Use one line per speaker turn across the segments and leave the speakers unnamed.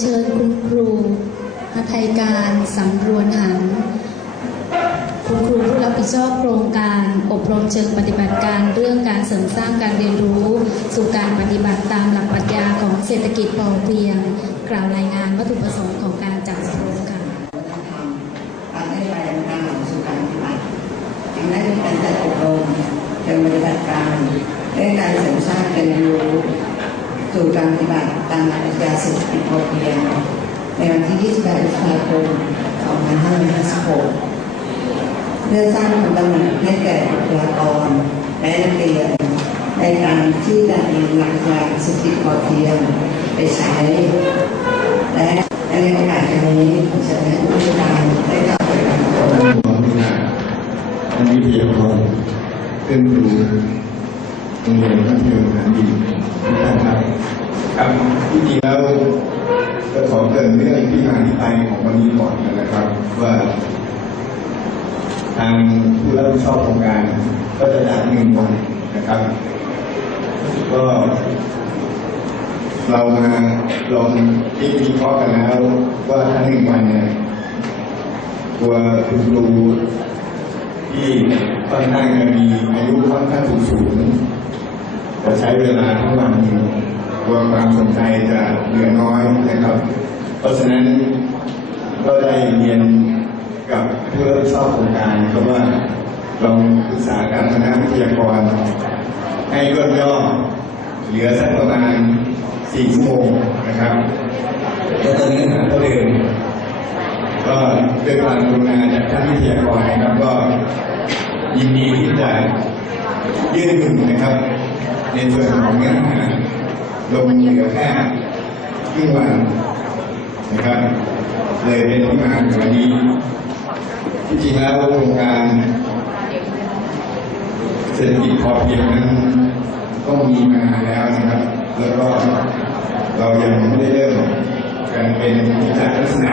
เชิญคุณครูหทัยการสำรวนหันคุณครูผู้รับผิดชอบโครงการอบรมเชิงปฏิบัติการเรื่องการเสริมสร้างการเรียนรู้ สู่การปฏิบัติตามหลักปรัชญาของเศรษฐกิจพอเพียง กล่าวรายงานวัตถุประสงค์ของการจัดอบรมค่ะ
วัฒนธรรมการให้ไปนสู่การปฏิบัติจึงได้มีการจัดอบรมเชิงปฏิบัติการเรื่องการเสริมสร้างการเรียนรู้ สู่การปฏิบัติตามหลักปรัชญาเศรษฐกิจพอเพียงในวันที่ 28พฤษภาคม 2556 เพื่อสร้างความตระหนักให้แก่บุคลากรและนักเรียนในการที่จะนำหลักปรัชญาเศรษฐกิจพอเพียงไปใช้ และในโอกาสนี้ผมจะให้ผู้การได้กล่าวประกาศ
ของวิชาอันนี้เพียงพอขึ้นดูโรงเรียนมัธยมฐานดี ทุกท่านครับครับที่จริงแล้วก็ขอเกินเรื่องที่มาที่ไปของวันนี้ก่อนนะครับ ว่าทางผู้รับผิดชอบโครงการก็จะจัดหนึ่งวันนะครับ ก็เรามาลองคิดวิเคราะห์กันแล้วว่าถ้าหนึ่งวันเนี่ยตัวคุณครูที่ค่อนข้างจะมีอายุค่อนข้างสูง จะใช้เวลาทั้งวันตัวความสนใจจะเหลือน้อยนะครับ เพราะฉะนั้นก็ได้เรียนกับผู้รับผิดชอบโครงการก็ว่าลองปรึกษากับคณะวิทยากร ให้รวดย่อเหลือสักประมาณสี่ชั่วโมงนะครับแล้วก็เนื้อหาเท่าเดิมก็ด้วยความกรุณาจากท่านวิทยากรนะครับก็ยินดีที่จะยื่นมือนะครับ ในส่วนของเนื้อหาลงเหลือแค่ครึ่งวันนะครับ เลยเป็นที่มาในวันนี้ที่จริงแล้วโครงการเศรษฐกิจพอเพียงนั้นก็มีมาแล้วนะครับ แล้วก็เรายังไม่ได้เริ่มกันเป็นกิจลักษณะ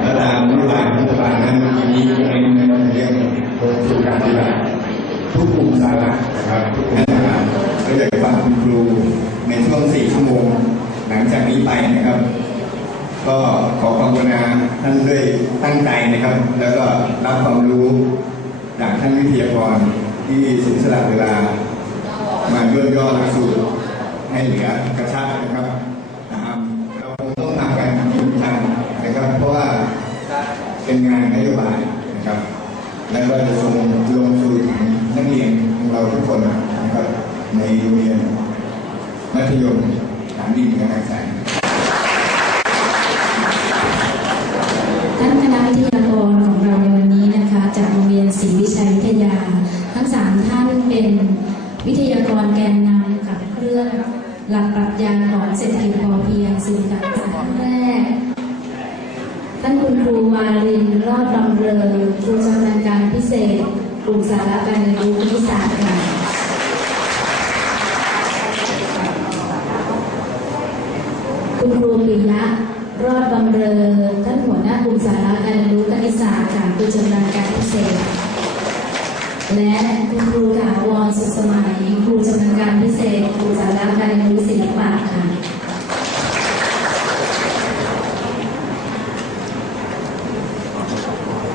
และตามนโยบายรัฐบาลนั้นทีนี้เน้นในเรื่องลงสู่การปฏิบัติ ทุกกลุ่มสาระนะครับทุกกลุ่มสาระก็อยากจะฟังคุณครูในช่วงสี่ชั่วโมง หลังจากนี้ไปนะครับ ก็ขอความกรุณาท่านด้วยตั้งใจนะครับ แล้วก็รับความรู้จากท่านวิทยากรที่สียสละเวลา มาย่นย่อหลักสูตรให้เหลือกระชับนะครับ ในโรงเรียนมัธยมฐานดินการศึกษา
ท่านคณะวิทยากรของเราในวันนี้นะคะ จากโรงเรียนศรีวิชัยวิทยา ทั้งสามท่านเป็นวิทยากรแกนนำขับเคลื่อนหลักปรัชญาของเศรษฐกิจพอเพียงสู่การศึกษาท่านแรก ท่านคุณครูวารินรอดบำเรอครูชำนาญการพิเศษกลุ่มสาระการเรียนรู้วิทยาศาสตร์ค่ะ คุณครูปิยะรอดบำเรอท่านหัวหน้ากลุ่มสาระการเรียนรู้คณิตศาสตร์ค่ะครูชำนาญการพิเศษ และคุณครูถาวรสุขสมัยครูชำนาญการพิเศษกลุ่มสาระการเรียนรู้ศิลปะค่ะ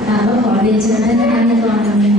ค่ะก็ขอเรียนเชิญท่านคณะกรดำเนินการ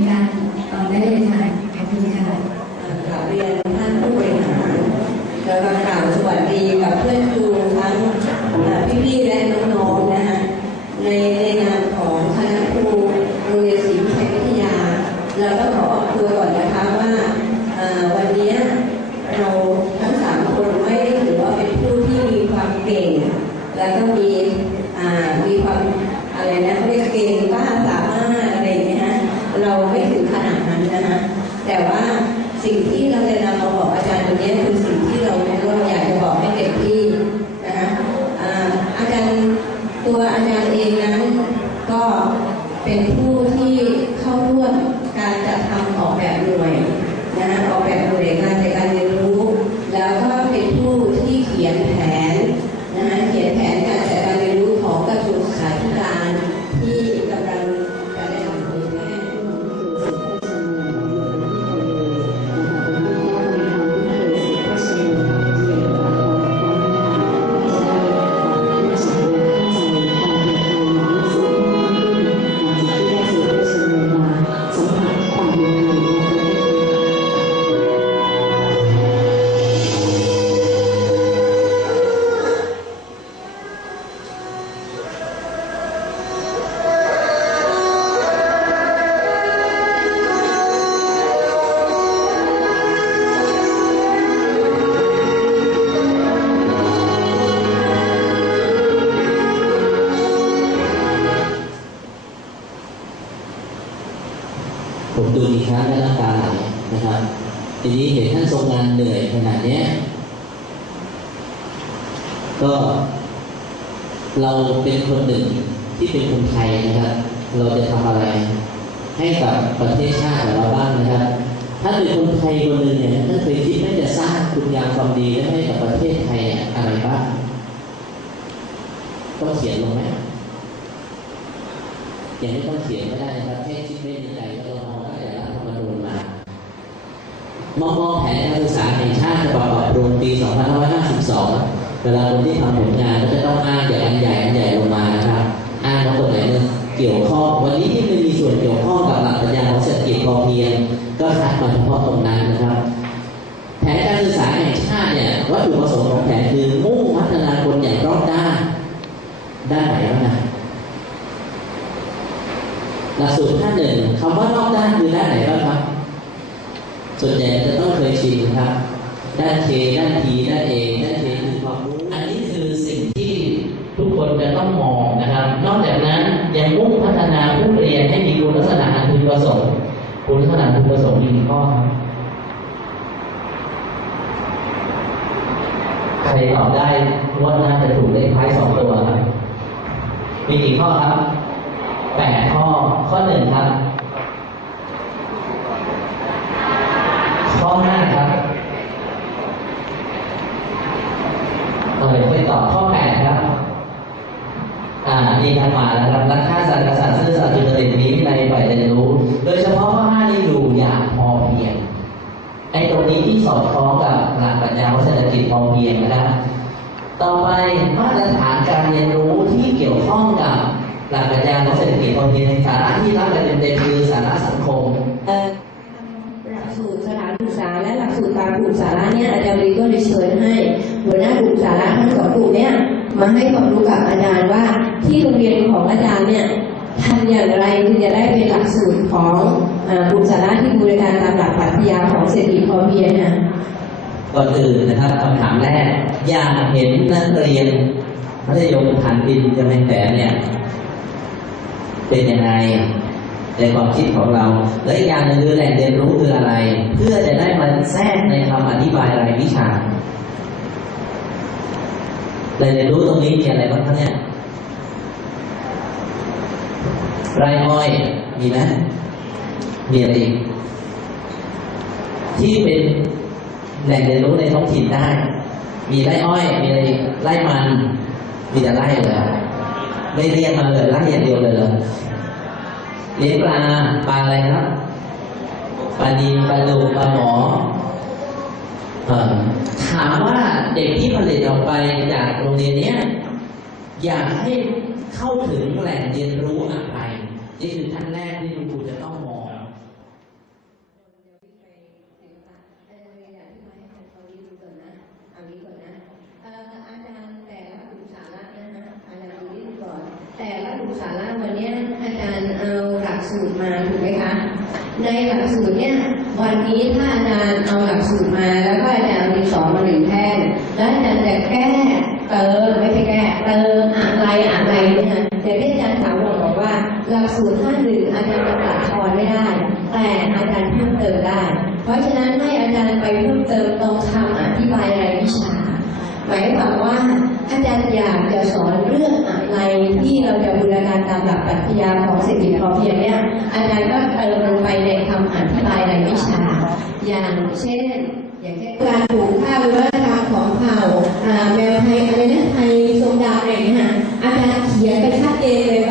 มดูอีกครั้งแล้วน้ำ
ตาไหลนะครับ ทีนี้เห็นท่านทรงงานเหนื่อยขนาดนี้ก็เราเป็นคนหนึ่งที่เป็นคนไทยนะครับ เราจะทำอะไร ให้กับประเทศชาติของเราบ้างนะครับ ถ้าเป็นคนไทยคนหนึ่งเนี่ยท่านเคยคิดว่าจะสร้างคุณงามความดีและให้กับประเทศไทยอะไรบ้างต้องเขียนลงไหมอย่างนี้ต้องเขียนไม่ได้นะครับแค่คิดไว้ในใจแล้วเรามองว่าแต่ละธรรมนูญมา มองมองแผนการศึกษาแห่งชาติฉบับปรับปรุงปี 2552 เวลาคนที่ทำผลงานก็จะต้องอ้างอย่างอันใหญ่อันใหญ่ลงมานะครับอ้างว่าคนไหนเนี่ยเกี่ยวข้องวันนี้ที่ไม่มีส่วนเกี่ยวข้องกับหลักปรัชญาของเศรษฐกิจพอเพียง ก็คัดมาเฉพาะตรงนั้นนะครับ แผนการศึกษาแห่งชาติเนี่ยวัตถุประสงค์ของแผนคือมุ่งพัฒนาคนอย่างรอบด้านด้านไหนบ้างนะหลักสูตรท่านหนึ่งคำว่ารอบด้านคือด้านไหนบ้างครับ ส่วนใหญ่จะต้องเคยชินครับ ด้านเคด้านทีด้านเอด้านเคคือความรู้อันนี้คือสิ่งที่ทุกคนจะต้องมองนะครับ นอกจากนั้นยังมุ่งพัฒนาผู้เรียนให้มีคุณลักษณะอันพึงประสงค์คุณลักษณะพึงประสงค์มีกี่ข้อครับใครตอบได้ว่าน่าจะถูกเลขท้ายสองตัวครับมีกี่ข้อครับแปดข้อข้อหนึ่งครับ ข้อห้าครับเราเดี๋ยวไปต่อข้อแปดครับ อ่ามีการมาแล้วครับรักค่าสัตว์กษัตริย์ซื่อสัตย์จุจริตมีวินัยฝ่ายเรียนรู้ โดยเฉพาะข้อห้านี่อยู่อย่างพอเพียง ไอ้ตรงนี้ ที่สอดคล้องกับหลักปรัชญาของเศรษฐกิจพอเพียงนะครับ ต่อไปมาตรฐานการเรียนรู้ที่เกี่ยวข้องกับหลักปรัชญาของเศรษฐกิจพอเพียงสาระที่รับกันเต็มๆคือสาระสังคม
หลักสูตรสถานศึกษาและหลักสูตรการกลุ่มสาระเนี่ยอาจารย์ลีก็เลยเชิญให้หัวหน้ากลุ่มสาระทั้งสองกลุ่มเนี่ยมาให้ความรู้กับอาจารย์ว่าที่โรงเรียนของอาจารย์เนี่ยทำอย่างไรถึงจะได้เป็นหลักสูตรของ เอ่อกลุ่มสาระที่บูรณาการตามหลักปรัชญาของเศรษฐกิจพอเพียงนะ
ก่อนอื่นนะครับคำถามแรก อยากเห็นนักเรียนมัธยมฐานดินจะไม่แต่เนี่ย เป็นยังไงในความคิดของเรา และอีกอย่างหนึ่งคือแหล่งเรียนรู้คืออะไร เพื่อจะได้มาแทรกในคำอธิบายรายวิชาแหล่งเรียนรู้ตรงนี้มีอะไรบ้างครับเนี่ยไรอ้อยมีไหม มีอะไรอีกที่เป็นแหล่งเรียนรู้ในท้องถิ่นได้ มีไร่อ้อย มีอะไรไร่มัน มีแต่ไร่เลยไม่เรียนมาเลยไร่อย่างเดียวเลยเหรอเลี้ยงปลาปลาอะไรครับปลาดีปลาดุปลาหมอถามว่าเด็กที่ผลิตออกไปจากโรงเรียนนี้อยากให้เข้าถึงแหล่งเรียนรู้อะไรนี่คือขั้นแรกที่คุณครูจะต้องมอง
อาจารย์แต่ละกลุ่มสาระนะฮะอาจารย์ดูนี่ก่อน แต่ละกลุ่มสาระวันเนี้ยอาจารย์เอาหลักสูตรมาถูกไหมคะ ในหลักสูตรเนี่ยวั นนี้ถ้าอาจารย์เอาหลักสูตรมา แล้วก็อาจารย์มีสอนมาหนึ่งแท่งแล้วอาจารย์จะแก้เติมไม่ใช่แก้เติมอะไรอะไรเนี่ยนะอย่างที่อาจารย์ถามเราบอกว่าหลักสูตรท่านหนึ่งอาจารย์จะตัดทอนไม่ได้ แต่อาจารย์เพิ่มเติมได้ เพราะฉะนั้นให้อาจารย์ไปเพิ่มเติมตรงคำอธิบายรายวิชาหมายความว่าอาจารย์อยากจะสอนเรื่องอะไรที่เราจะบูรณาการตามหลักปรัชญาของเศรษฐกิจพอเพียงเนี่ยอาจารย์ก็เติมลงไปในคำอธิบายรายวิชา อย่างเช่น อย่างเช่นการปลูกข้าวหรือว่าการของเผ่าแมวไทยอะไรนะไทยทรงดาวอะไรอย่างเงี้ยค่ะอาจารย์เขียนไปชัดเจนเลยว่า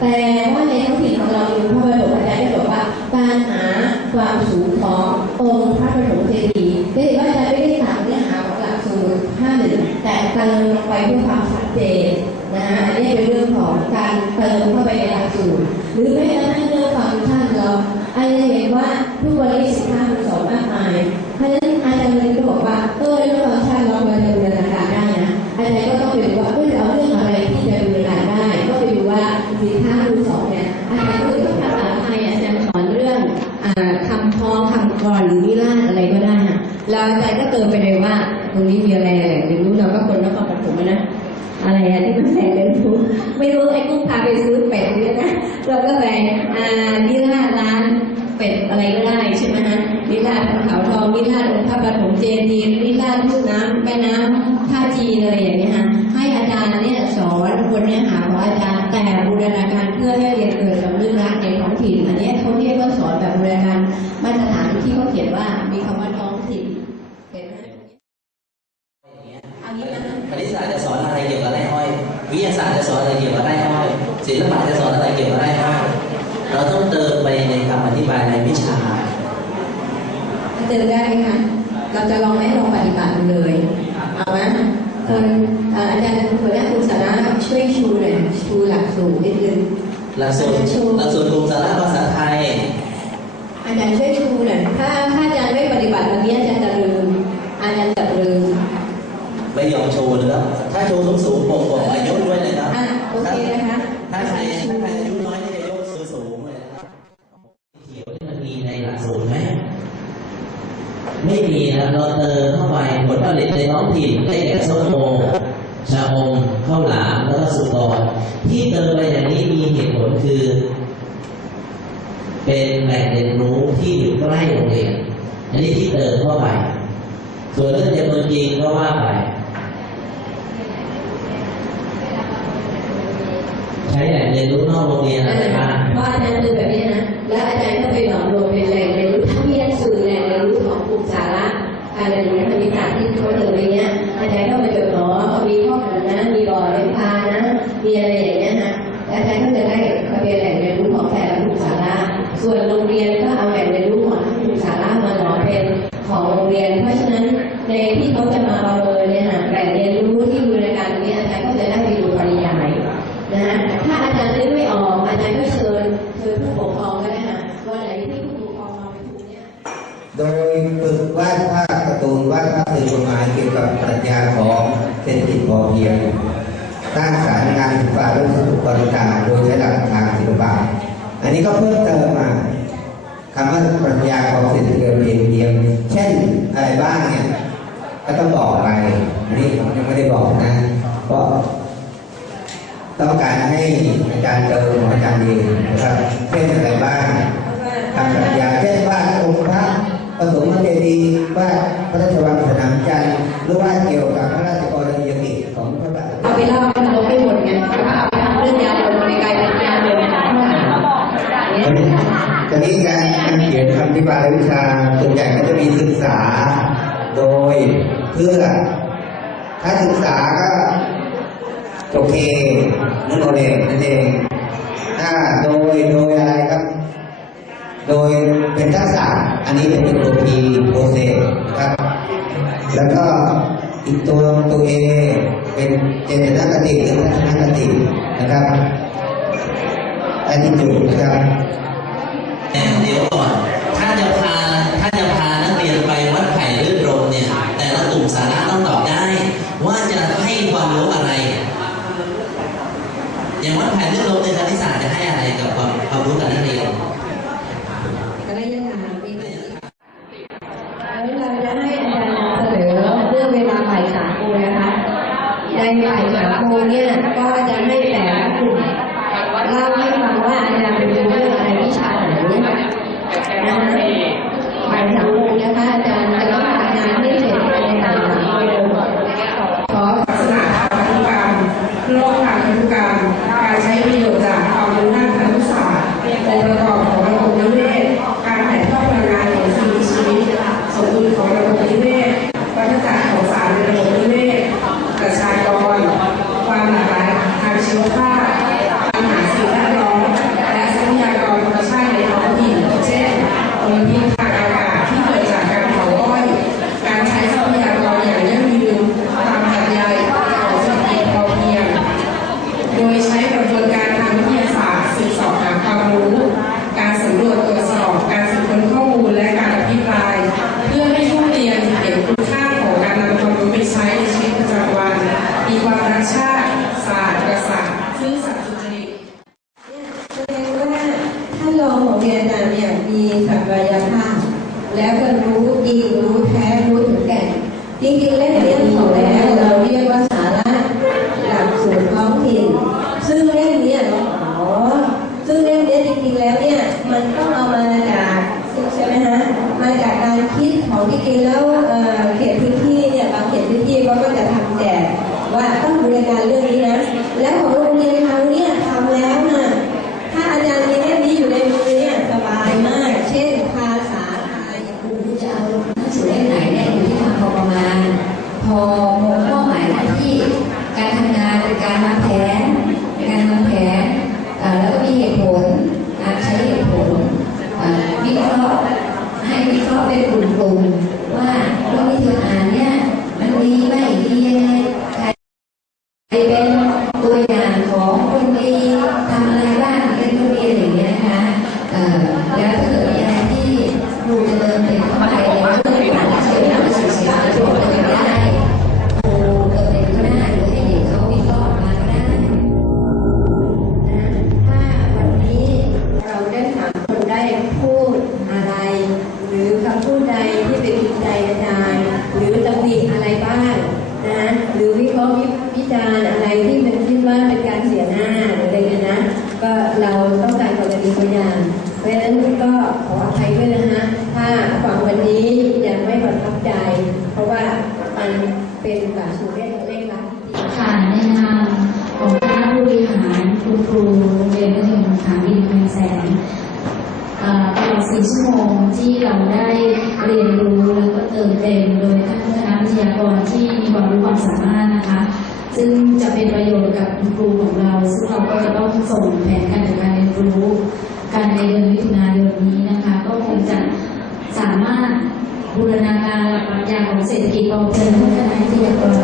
แต่ว่าในท้องถิ่นของเราอยู่พระบรมอาจารย์ได้บอกว่าการหาความสูงขององค์พระปฐมเจดีย์ก็ถือว่าอาจารย์ไม่ได้ถามเนื้อหาของหลักสูตรห้าหนึ่งแต่เติมลงไปเพื่อความชัดเจนนะฮะอันนี้เป็นเรื่องของการเติมเข้าไปในหลักสูตรหรือไม่ อวิราชอะไรก็ได้ค่ะแล้วใจก็เติมไปเลยว่า ตรงนี้มีอะไรอะไรไม่รู้เราก็คนนครปฐมนะ อะไรอะที่มันแพงเลยทุกไม่รู้ไอ้กุ้งพาไปซื้อเป็ดเนี่ยนะเราก็ไปอ่านิราร้าน เป็ดอะไรก็ได้ใช่ไหมฮะนิราศเขาทองนิราศองค์พระปฐมเจดีย์นิราศลูกน้ำแม่น้ำท่าจีนอะไรอย่างเงี้ยฮะให้อาจารย์เนี่ยสอนบนเนื้อหาของอาจารย์แต่บูรณาการเพื่อให้เรียนเกิดสำนึกรักในท้องถิ่นอันเนี้ยเขาเรียกว่าสอนแบบบูรณาการมาตรฐานที่เขาเขียนว่ามีคำว่าท้องถิ่นเห็นไหมอันนี้มัน
คณิตศาสตร์จะสอนอะไรเกี่ยวกับไร่อ้อยวิทยาศาสตร์จะสอนอะไรเกี่ยวกับไร่อ้อยศิลปะจะสอนอะไรเกี่ยวกับไร่อ้อย เราต้องเติมไปในคำอธิบายในวิชา
เจอได้ไหมคะเราจะลองไหมลองปฏิบัติดูเลยเอาไหมคนเอ่ออาจารย์หัวหน้าคุณสาระช่วยชูหน่อยชูหลักสูตรนิดนึง
หลักสูตรหลักสูตรกลุ่มสาระภาษาไทย
อาจารย์ช่วยชูหน่อยถ้าถ้าอาจารย์ไม่ปฏิบัติวันนี้อาจารย์จะลืมอาจารย์จะลืม
ไม่ยอมโชว์เลยครับถ้าโชว์สูงสูงๆบอกบอกอายุ มีในหลักสูตรไหมไม่มีนะเราเติมเข้าไปผลผลิตในท้องถิ่นได้แก่ส้มโอชาอมข้าวหลามแล้วก็สุกรที่เติมไปอย่างนี้มีเหตุผลคือ เป็นแหล่งเรียนรู้ที่อยู่ใกล้โรงเรียนอันนี้ที่เติมเข้าไป ส่วนเรื่องจะเมืองจริงก็ว่าไปใช้แหล่งเรียนรู้นอกโรงเรียนอะไรบ้าง
เพราะอาจารย์คือแบบนี้นะ แล้วอาจารย์ก็ไปหลอม นี้ก็เพิ่
มเติมมาคำว่าปรัชญาของเศรษฐกิจเพียงเพียงเช่นอะไรบ้างเนี่ยก็ต้องบอกไปอันนี้ผมยังไม่ได้บอกนะเพราะต้องการให้อาจารย์เจอขออาจารย์เองนะครับเช่นอะไรบ้างทางปรัชญาเช่นว่าองค์พระปฐมเจดีย์ว่าพระราชวังสนามจันทร์หรือว่าเกี่ยวกับพระราชกรณียกิจของพระบาท ธิบายวิชาส่วนใหญ่ก็จะมีศึกษา โดยเพื่อ ถ้าศึกษาก็โอเคนั่นโอเลนั่นเองถ้าโดยโดยอะไรครับ โดยเป็นทักษะอันนี้เป็นตัว P โปรเซสนะครับ แล้วก็อีกตัวตัว A เป็นเจตนาคติหรือทัศนคตินะครับอันนี้จุดนะครับ
แต่เดี๋ยวก่อน อย่างวัดแผ่รื่อน
ลมในค
ณิตศาสตร์จะ
ให้
อะไรกับความ
ความรู้กับนักเรี
ยน That's it. 24 ชั่วโมงที่เราได้เรียนรู้แล้วก็เติมเต็มโดยท่านคณะวิทยากรที่มีความรู้ความสามารถนะคะ ซึ่งจะเป็นประโยชน์กับครูของเรา ซึ่งเราก็จะต้องส่งแผนการจัดการเรียนรู้การในเดือนมิถุนายนนี้นะคะ ก็คงจะสามารถบูรณาการหลักปรัชญาของเศรษฐกิจพอเพียงของคณะวิทยากร